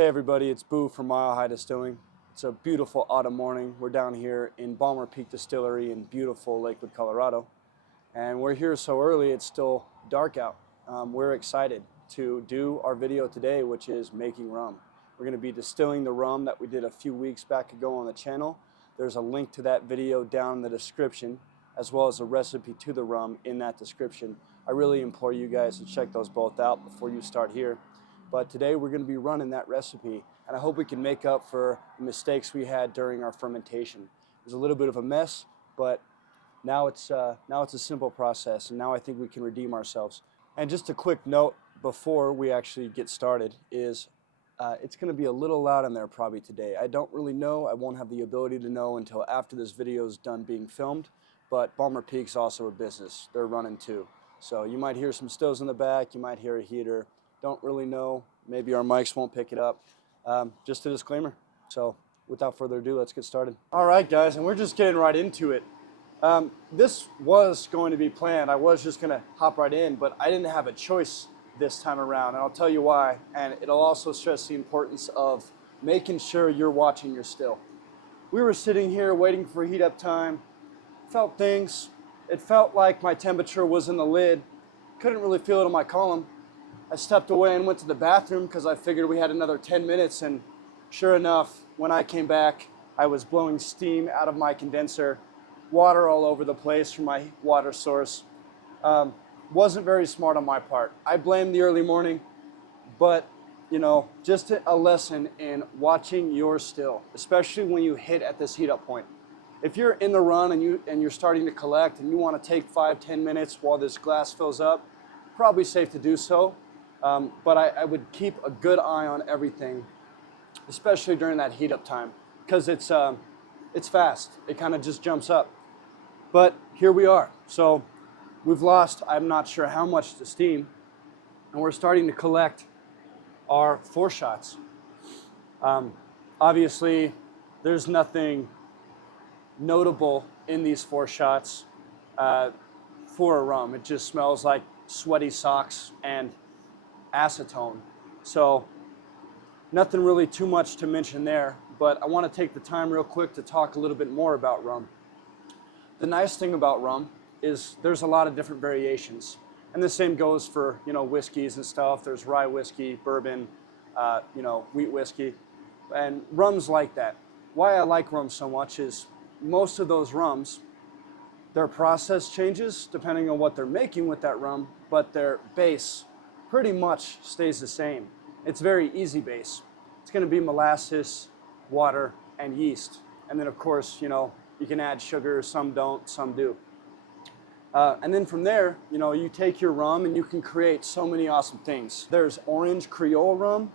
Hey everybody, it's Boo from Mile High Distilling. It's a beautiful autumn morning. We're down here in Ballmer Peak Distillery in beautiful Lakewood, Colorado. And we're here so early it's still dark out. We're excited to do our video today, which is making rum. We're going to be distilling the rum that we did a few weeks back ago on the channel. There's a link to that video down in the description, as well as a recipe to the rum in that description. I really implore you guys to check those both out before you start here. But today we're going to be running that recipe, and I hope we can make up for the mistakes we had during our fermentation. It was a little bit of a mess, but now it's a simple process, and now I think we can redeem ourselves. And just a quick note before we actually get started is it's going to be a little loud in there probably today. I don't really know. I won't have the ability to know until after this video is done being filmed, but Ballmer Peak's also a business. They're running too. So you might hear some stoves in the back, you might hear a heater. Don't really know. Maybe our mics won't pick it up. Just a disclaimer. So without further ado, let's get started. All right, guys, and we're just getting right into it. This was going to be planned. I was just going to hop right in, but I didn't have a choice this time around, and I'll tell you why. And it'll also stress the importance of making sure you're watching your still. We were sitting here waiting for heat up time. Felt things. It felt like my temperature was in the lid. Couldn't really feel it on my column. I stepped away and went to the bathroom because I figured we had another 10 minutes, and sure enough, when I came back, I was blowing steam out of my condenser, water all over the place from my water source. Wasn't very smart on my part. I blame the early morning, but you know, just a lesson in watching your still, especially when you hit at this heat up point. If you're in the run and you're starting to collect and you want to take 5-10 minutes while this glass fills up, probably safe to do so. But I would keep a good eye on everything, especially during that heat up time, because it's fast. It kind of just jumps up. But here we are. So we've lost, I'm not sure how much to steam, and we're starting to collect our 4 shots. Obviously, there's nothing notable in these 4 shots for a rum. It just smells like sweaty socks and acetone. So nothing really too much to mention there, but I want to take the time real quick to talk a little bit more about rum. The nice thing about rum is there's a lot of different variations, and the same goes for, you know, whiskeys and stuff. There's rye whiskey, bourbon, you know, wheat whiskey, and rum's like that. Why I like rum so much is most of those rums, their process changes depending on what they're making with that rum, but their base pretty much stays the same. It's very easy base. It's going to be molasses, water, and yeast. And then of course, you know, you can add sugar, some don't, some do. And then from there, you know, you take your rum and you can create so many awesome things. There's orange Creole rum.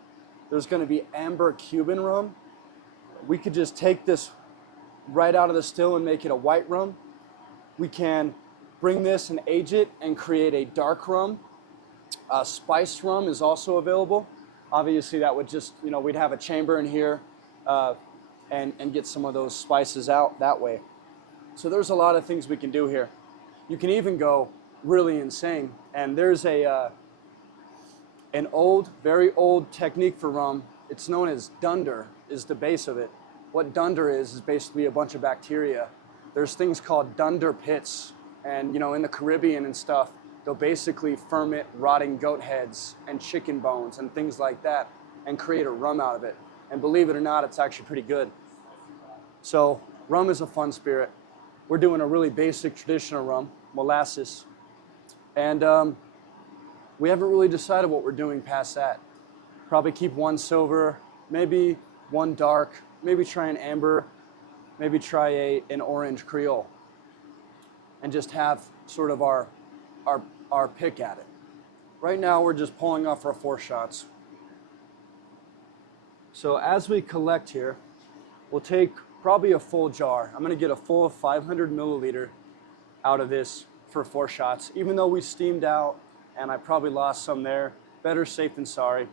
There's going to be amber Cuban rum. We could just take this right out of the still and make it a white rum. We can bring this and age it and create a dark rum. Spiced rum is also available. Obviously that would just, you know, we'd have a chamber in here and get some of those spices out that way. So there's a lot of things we can do here. You can even go really insane, and there's an old, very old technique for rum. It's known as dunder, is the base of it. What dunder is basically a bunch of bacteria. There's things called dunder pits, and you know, in the Caribbean and stuff, they'll basically ferment rotting goat heads and chicken bones and things like that and create a rum out of it. And believe it or not, it's actually pretty good. So rum is a fun spirit. We're doing a really basic traditional rum, molasses. And we haven't really decided what we're doing past that. Probably keep 1 silver, maybe 1 dark, maybe try an amber, maybe try an orange Creole. And just have sort of our pick at it. Right now we're just pulling off our 4 shots. So as we collect here, we'll take probably a full jar. I'm going to get a full 500 milliliter out of this for 4 shots. Even though we steamed out and I probably lost some there, better safe than sorry.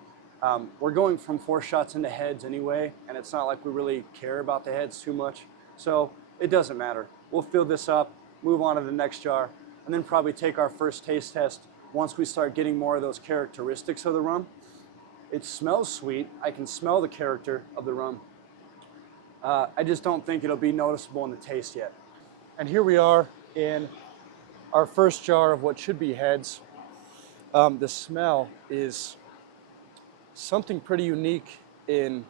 We're going from 4 shots into heads anyway, and it's not like we really care about the heads too much. So it doesn't matter. We'll fill this up, move on to the next jar, and then probably take our first taste test once we start getting more of those characteristics of the rum. It smells sweet. I can smell the character of the rum. I just don't think it'll be noticeable in the taste yet. And here we are in our first jar of what should be heads. The smell is something pretty unique in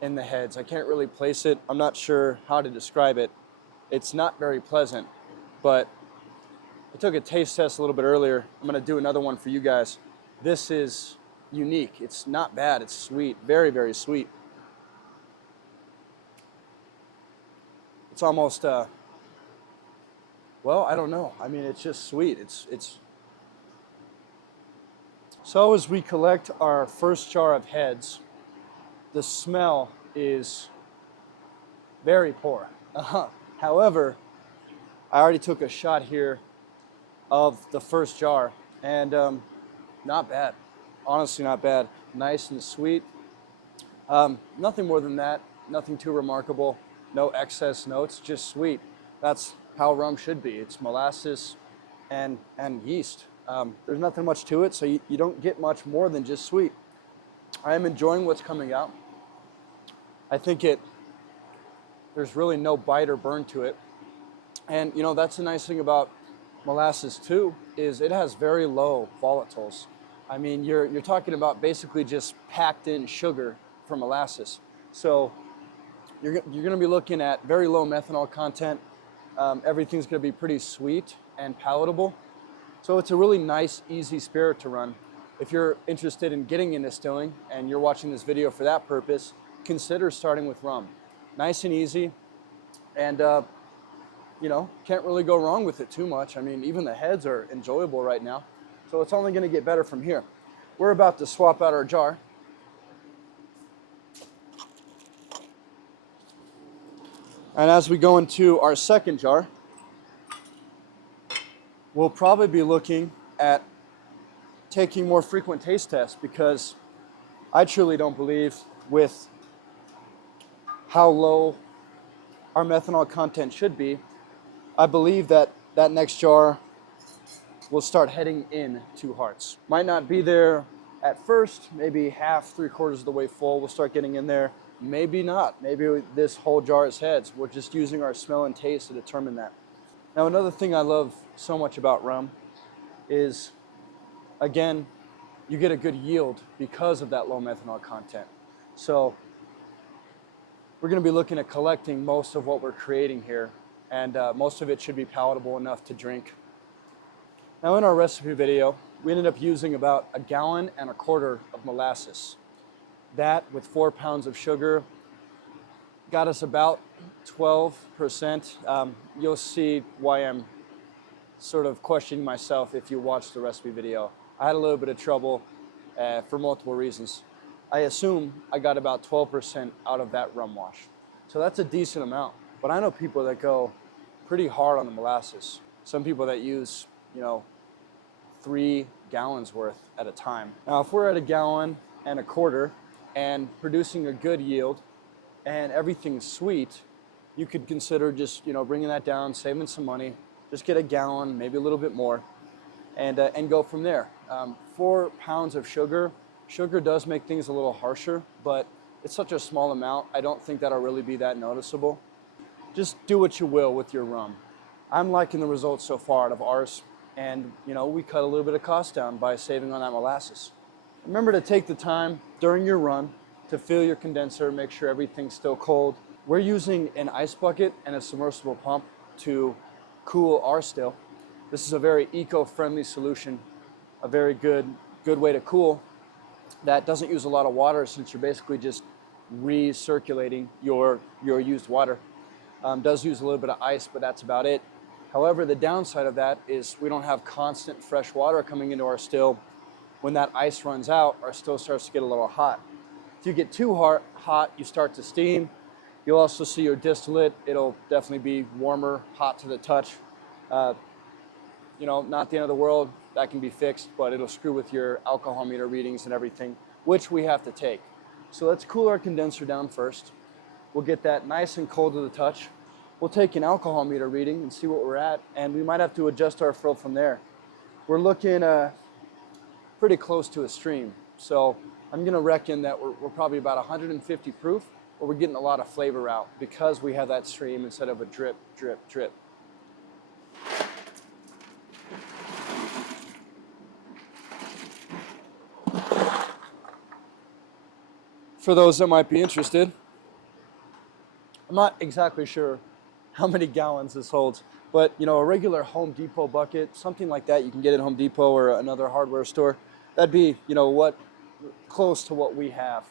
the heads. I can't really place it. I'm not sure how to describe it. It's not very pleasant, but I took a taste test a little bit earlier. I'm going to do another one for you guys. This is unique. It's not bad. It's sweet. Very, very sweet. It's almost, well, I don't know. I mean, it's just sweet. It's. So as we collect our first jar of heads, the smell is very poor. However, I already took a shot here of the first jar, and not bad. Honestly, not bad. Nice and sweet. Nothing more than that. Nothing too remarkable. No excess notes, just sweet. That's how rum should be. It's molasses and yeast. There's nothing much to it, so you don't get much more than just sweet. I am enjoying what's coming out. I think there's really no bite or burn to it. And you know, that's the nice thing about molasses too, is it has very low volatiles. I mean, you're talking about basically just packed in sugar from molasses. So you're going to be looking at very low methanol content. Everything's going to be pretty sweet and palatable. So it's a really nice, easy spirit to run. If you're interested in getting into distilling and you're watching this video for that purpose, consider starting with rum. Nice and easy, and you know, can't really go wrong with it too much. I mean, even the heads are enjoyable right now. So it's only going to get better from here. We're about to swap out our jar. And as we go into our second jar, we'll probably be looking at taking more frequent taste tests, because I truly don't believe, with how low our methanol content should be, I believe that next jar will start heading in to hearts. Might not be there at first, maybe half, 3/4 of the way full, we'll start getting in there. Maybe not. Maybe this whole jar is heads. We're just using our smell and taste to determine that. Now, another thing I love so much about rum is, again, you get a good yield because of that low methanol content. So we're going to be looking at collecting most of what we're creating here, and most of it should be palatable enough to drink. Now, in our recipe video, we ended up using about 1.25 gallons of molasses. That, with 4 pounds of sugar, got us about 12%. You'll see why I'm sort of questioning myself if you watch the recipe video. I had a little bit of trouble for multiple reasons. I assume I got about 12% out of that rum wash. So that's a decent amount. But I know people that go pretty hard on the molasses. Some people that use, 3 gallons worth at a time. Now, if we're at 1.25 gallons and producing a good yield and everything's sweet, you could consider just, bringing that down, saving some money, just get 1 gallon, maybe a little bit more, and go from there. 4 pounds of sugar does make things a little harsher, but it's such a small amount, I don't think that'll really be that noticeable. Just do what you will with your rum. I'm liking the results so far out of ours, and we cut a little bit of cost down by saving on that molasses. Remember to take the time during your run to fill your condenser, make sure everything's still cold. We're using an ice bucket and a submersible pump to cool our still. This is a very eco-friendly solution, a very good way to cool that doesn't use a lot of water, since you're basically just recirculating your used water. Does use a little bit of ice, but that's about it. However, the downside of that is we don't have constant fresh water coming into our still. When that ice runs out, our still starts to get a little hot. If you get too hot, you start to steam. You'll also see your distillate. It'll definitely be warmer, hot to the touch. Not the end of the world. That can be fixed, but it'll screw with your alcohol meter readings and everything, which we have to take. So let's cool our condenser down first. We'll get that nice and cold to the touch. We'll take an alcohol meter reading and see what we're at, and we might have to adjust our fill from there. We're looking pretty close to a stream, so I'm gonna reckon that we're probably about 150 proof, but we're getting a lot of flavor out because we have that stream instead of a drip, drip, drip. For those that might be interested, I'm not exactly sure how many gallons this holds, but you know, a regular Home Depot bucket, something like that you can get at Home Depot or another hardware store, that'd be, you know, what close to what we have.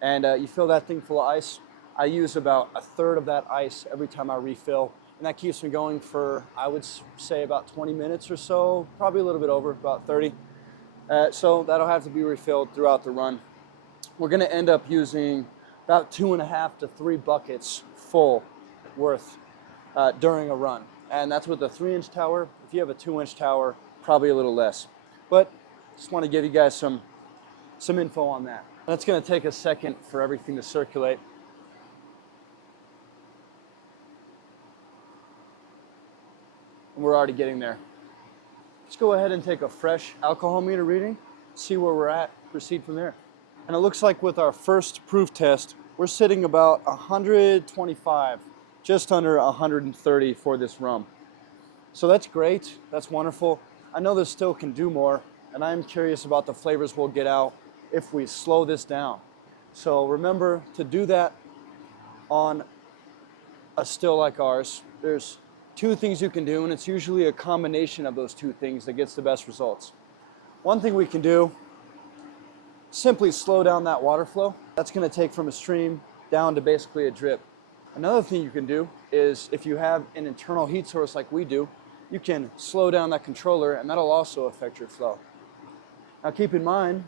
And you fill that thing full of ice. I use about a third of that ice every time I refill, and that keeps me going for, I would say, about 20 minutes or so, probably a little bit over, about 30. So that'll have to be refilled throughout the run. We're gonna end up using about 2.5 to 3 buckets full worth during a run. And that's with a 3-inch tower. If you have a 2-inch tower, probably a little less. But just want to give you guys some info on that. That's gonna take a second for everything to circulate. And we're already getting there. Let's go ahead and take a fresh alcohol meter reading, see where we're at, proceed from there. And it looks like with our first proof test, we're sitting about 125, just under 130 for this rum. So that's great, that's wonderful. I know this still can do more, and I'm curious about the flavors we'll get out if we slow this down. So remember to do that on a still like ours. There's 2 things you can do, and it's usually a combination of those 2 things that gets the best results. One thing we can do, simply slow down that water flow. That's gonna take from a stream down to basically a drip. Another thing you can do is if you have an internal heat source like we do, you can slow down that controller and that'll also affect your flow. Now keep in mind,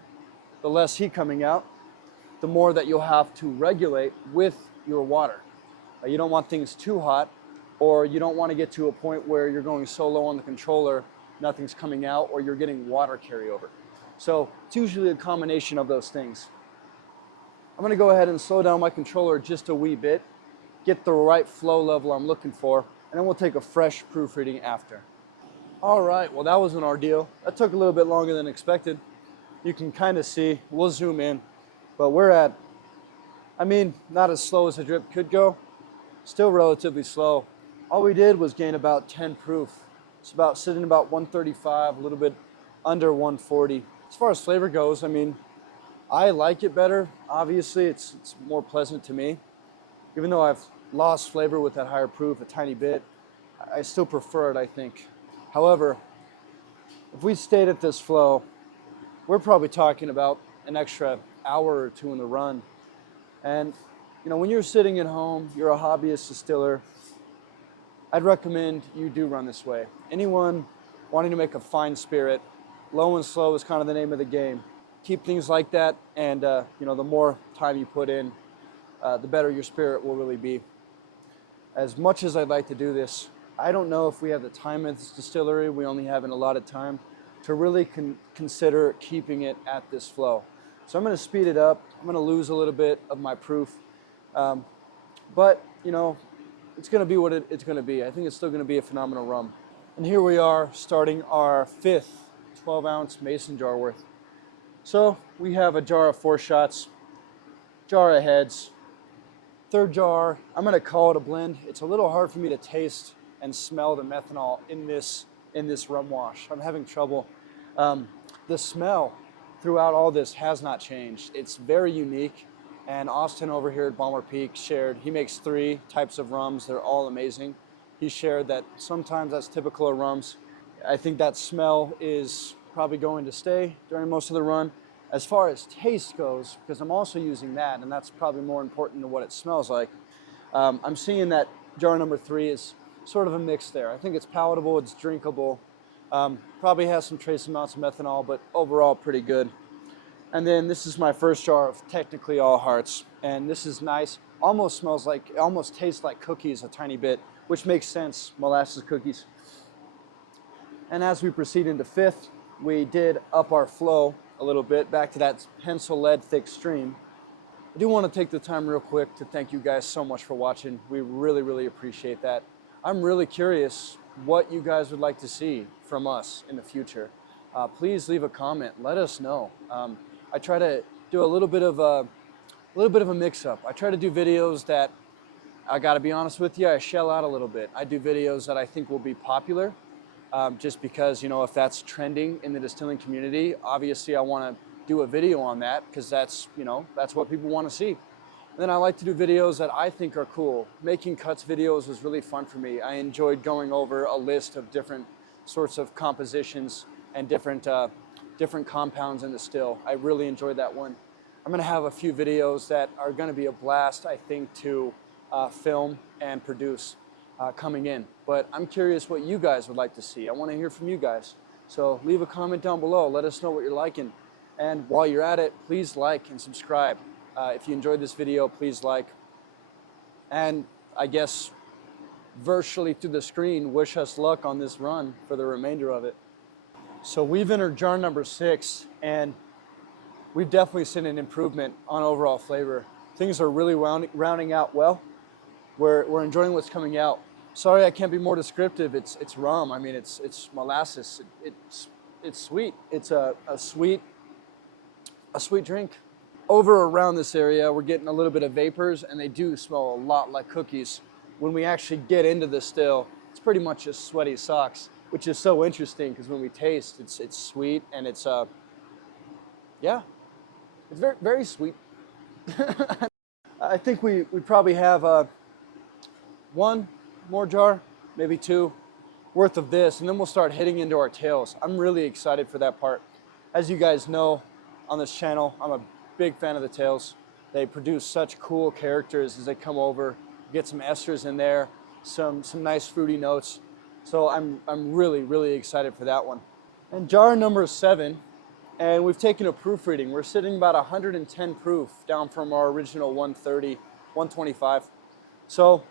the less heat coming out, the more that you'll have to regulate with your water. You don't want things too hot, or you don't want to get to a point where you're going so low on the controller, nothing's coming out, or you're getting water carryover. So it's usually a combination of those things. I'm gonna go ahead and slow down my controller just a wee bit, get the right flow level I'm looking for, and then we'll take a fresh proofreading after. All right, well that was an ordeal. That took a little bit longer than expected. You can kind of see, we'll zoom in, but we're at, I mean, not as slow as a drip could go, still relatively slow. All we did was gain about 10 proof. It's about sitting about 135, a little bit under 140. As far as flavor goes, I mean, I like it better. Obviously, it's more pleasant to me. Even though I've lost flavor with that higher proof a tiny bit, I still prefer it, I think. However, if we stayed at this flow, we're probably talking about an extra hour or 2 in the run. And you know, when you're sitting at home, you're a hobbyist distiller, I'd recommend you do run this way. Anyone wanting to make a fine spirit, low and slow is kind of the name of the game. Keep things like that, and you know, the more time you put in, the better your spirit will really be. As much as I'd like to do this, I don't know if we have the time at this distillery. We only have an allotted time to really consider keeping it at this flow. So I'm going to speed it up. I'm going to lose a little bit of my proof, but you know, it's going to be what it's going to be. I think it's still going to be a phenomenal rum. And here we are starting our 5th 12-ounce mason jar worth. So we have a jar of 4 shots, jar of heads. 3rd jar, I'm going to call it a blend. It's a little hard for me to taste and smell the methanol in this rum wash. I'm having trouble. The smell throughout all this has not changed. It's very unique. And Austin over here at Ballmer Peak shared, he makes 3 types of rums. They're all amazing. He shared that sometimes that's typical of rums. I think that smell is probably going to stay during most of the run. As far as taste goes, because I'm also using that, and that's probably more important than what it smells like, I'm seeing that jar number 3 is sort of a mix there. I think it's palatable, it's drinkable, probably has some trace amounts of methanol, but overall pretty good. And then this is my first jar of technically all hearts, and this is nice. Almost tastes like cookies a tiny bit, which makes sense, molasses cookies. And as we proceed into 5th, we did up our flow a little bit, back to that pencil lead thick stream. I do want to take the time real quick to thank you guys so much for watching. We really, really appreciate that. I'm really curious what you guys would like to see from us in the future. Please leave a comment, let us know. I try to do a little bit of a mix-up. I try to do videos that, I gotta be honest with you, I shell out a little bit. I do videos that I think will be popular, just because, you know, if that's trending in the distilling community, obviously I wanna do a video on that because that's, you know, that's what people wanna see. And then I like to do videos that I think are cool. Making cuts videos was really fun for me. I enjoyed going over a list of different sorts of compositions and different compounds in the still. I really enjoyed that one. I'm gonna have a few videos that are gonna be a blast, I think, to film and produce coming in. But I'm curious what you guys would like to see. I wanna hear from you guys. So leave a comment down below, let us know what you're liking. And while you're at it, please like and subscribe. If you enjoyed this video, please like. And I guess virtually through the screen, wish us luck on this run for the remainder of it. So we've entered jar number 6, and we've definitely seen an improvement on overall flavor. Things are really rounding out well. We're enjoying what's coming out. Sorry I can't be more descriptive. It's rum. I mean, it's molasses. It's sweet. It's a sweet drink. Over around this area, we're getting a little bit of vapors, and they do smell a lot like cookies. When we actually get into the still, it's pretty much just sweaty socks, which is so interesting because when we taste, it's sweet, and it's yeah, it's very, very sweet. I think we probably have one more jar, maybe 2 worth of this, and then we'll start hitting into our tails. I'm really excited for that part. As you guys know on this channel, I'm a big fan of the tails. They produce such cool characters as they come over. Get some esters in there, some nice fruity notes. So I'm really, really excited for that one. And jar number 7, and we've taken a proof reading. We're sitting about 110 proof, down from our original 130, 125. So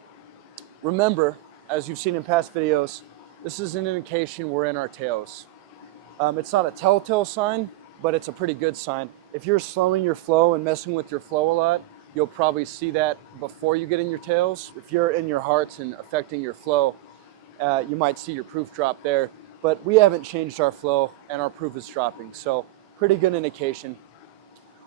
remember, as you've seen in past videos, this is an indication we're in our tails. It's not a telltale sign, but it's a pretty good sign. If you're slowing your flow and messing with your flow a lot, you'll probably see that before you get in your tails. If you're in your hearts and affecting your flow, you might see your proof drop there. But we haven't changed our flow, and our proof is dropping. So pretty good indication.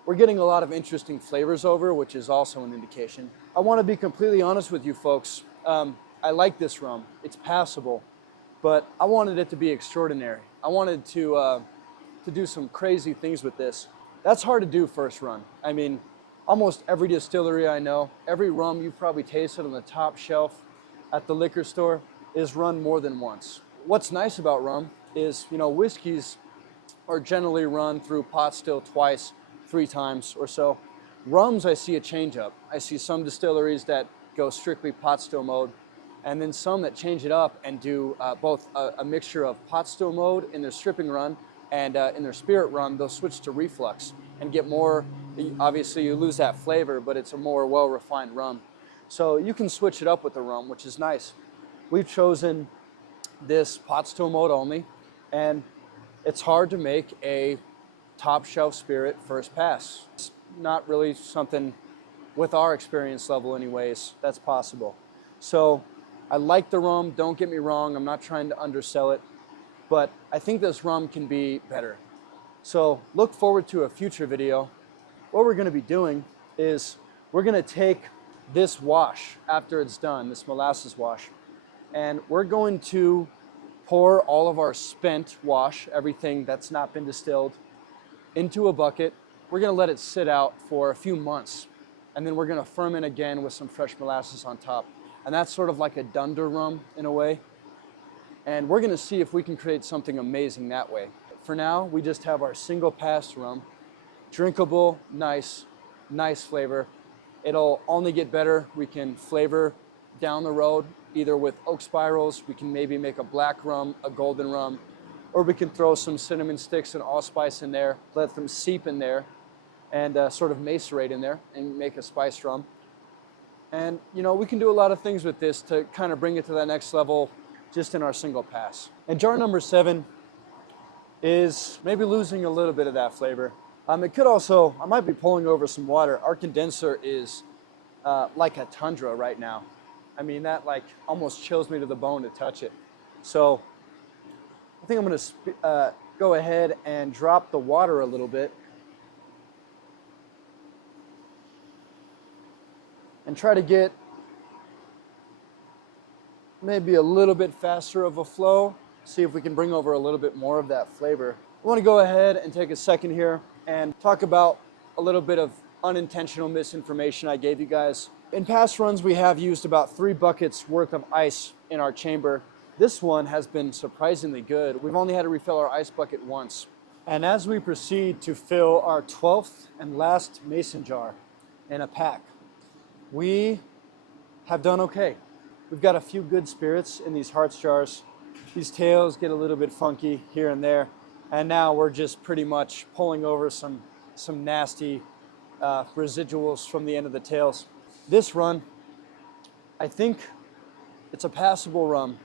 We're getting a lot of interesting flavors over, which is also an indication. I want to be completely honest with you folks. I like this rum. It's passable, but I wanted it to be extraordinary. I wanted to do some crazy things with this. That's hard to do first run. I mean, almost every distillery I know, every rum you've probably tasted on the top shelf at the liquor store is run more than once. What's nice about rum is, you know, whiskeys are generally run through pot still twice, 3 times or so. Rums, I see a change up. I see some distilleries that go strictly pot still mode, and then some that change it up and do both a mixture of pot still mode in their stripping run, and in their spirit run, they'll switch to reflux and get more, obviously you lose that flavor, but it's a more well-refined rum. So you can switch it up with the rum, which is nice. We've chosen this pot still mode only, and it's hard to make a top shelf spirit first pass. It's not really something, with our experience level anyways, that's possible. So I like the rum, don't get me wrong, I'm not trying to undersell it, but I think this rum can be better. So look forward to a future video. What we're gonna be doing is we're gonna take this wash after it's done, this molasses wash, and we're going to pour all of our spent wash, everything that's not been distilled, into a bucket. We're gonna let it sit out for a few months, and then we're gonna ferment again with some fresh molasses on top. And that's sort of like a dunder rum in a way. And we're gonna see if we can create something amazing that way. For now, we just have our single pass rum, drinkable, nice flavor. It'll only get better. We can flavor down the road, either with oak spirals, we can maybe make a black rum, a golden rum, or we can throw some cinnamon sticks and allspice in there, let them seep in there, and sort of macerate in there and make a spiced rum. And you know, we can do a lot of things with this to kind of bring it to that next level just in our single pass. And jar number 7 is maybe losing a little bit of that flavor. It could also, I might be pulling over some water. Our condenser is like a tundra right now. I mean, that like almost chills me to the bone to touch it. So I think I'm gonna go ahead and drop the water a little bit. and try to get maybe a little bit faster of a flow. See if we can bring over a little bit more of that flavor. I want to go ahead and take a second here and talk about a little bit of unintentional misinformation I gave you guys. In past runs, we have used about 3 buckets worth of ice in our chamber. This one has been surprisingly good. We've only had to refill our ice bucket once. And as we proceed to fill our 12th and last mason jar in a pack, we have done okay. We've got a few good spirits in these hearts jars. These tails get a little bit funky here and there. And now we're just pretty much pulling over some nasty residuals from the end of the tails. This run, I think it's a passable rum,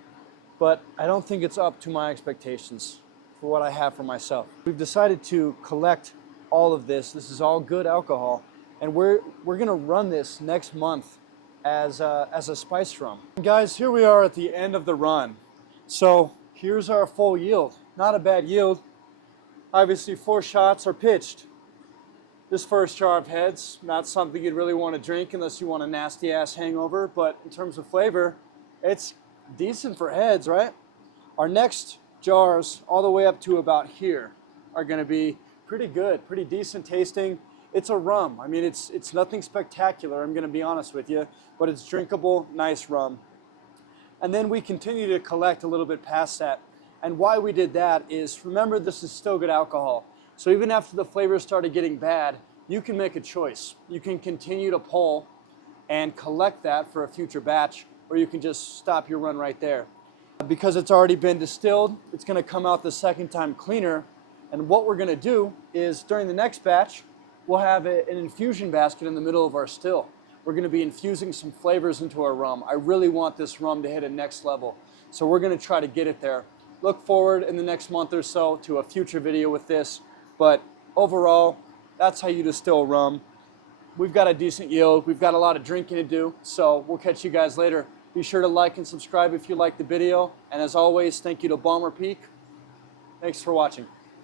but I don't think it's up to my expectations for what I have for myself. We've decided to collect all of this. This is all good alcohol, and we're gonna run this next month as a spice rum. And guys, here we are at the end of the run. So here's our full yield. Not a bad yield. Obviously 4 shots are pitched. This first jar of heads, not something you'd really want to drink unless you want a nasty ass hangover, but in terms of flavor, it's decent for heads, right? Our next jars, all the way up to about here, are going to be pretty good, pretty decent tasting. It's a rum. I mean, it's nothing spectacular, I'm going to be honest with you, but it's drinkable, nice rum. And then we continue to collect a little bit past that. And why we did that is, remember, this is still good alcohol. So even after the flavors started getting bad, you can make a choice. You can continue to pull and collect that for a future batch, or you can just stop your run right there. Because it's already been distilled, it's going to come out the second time cleaner. And what we're going to do is, during the next batch, we'll have an infusion basket in the middle of our still. We're going to be infusing some flavors into our rum. I really want this rum to hit a next level. So we're going to try to get it there. Look forward in the next month or so to a future video with this. But overall, that's how you distill rum. We've got a decent yield. We've got a lot of drinking to do. So we'll catch you guys later. Be sure to like and subscribe if you liked the video. And as always, thank you to Ballmer Peak. Thanks for watching.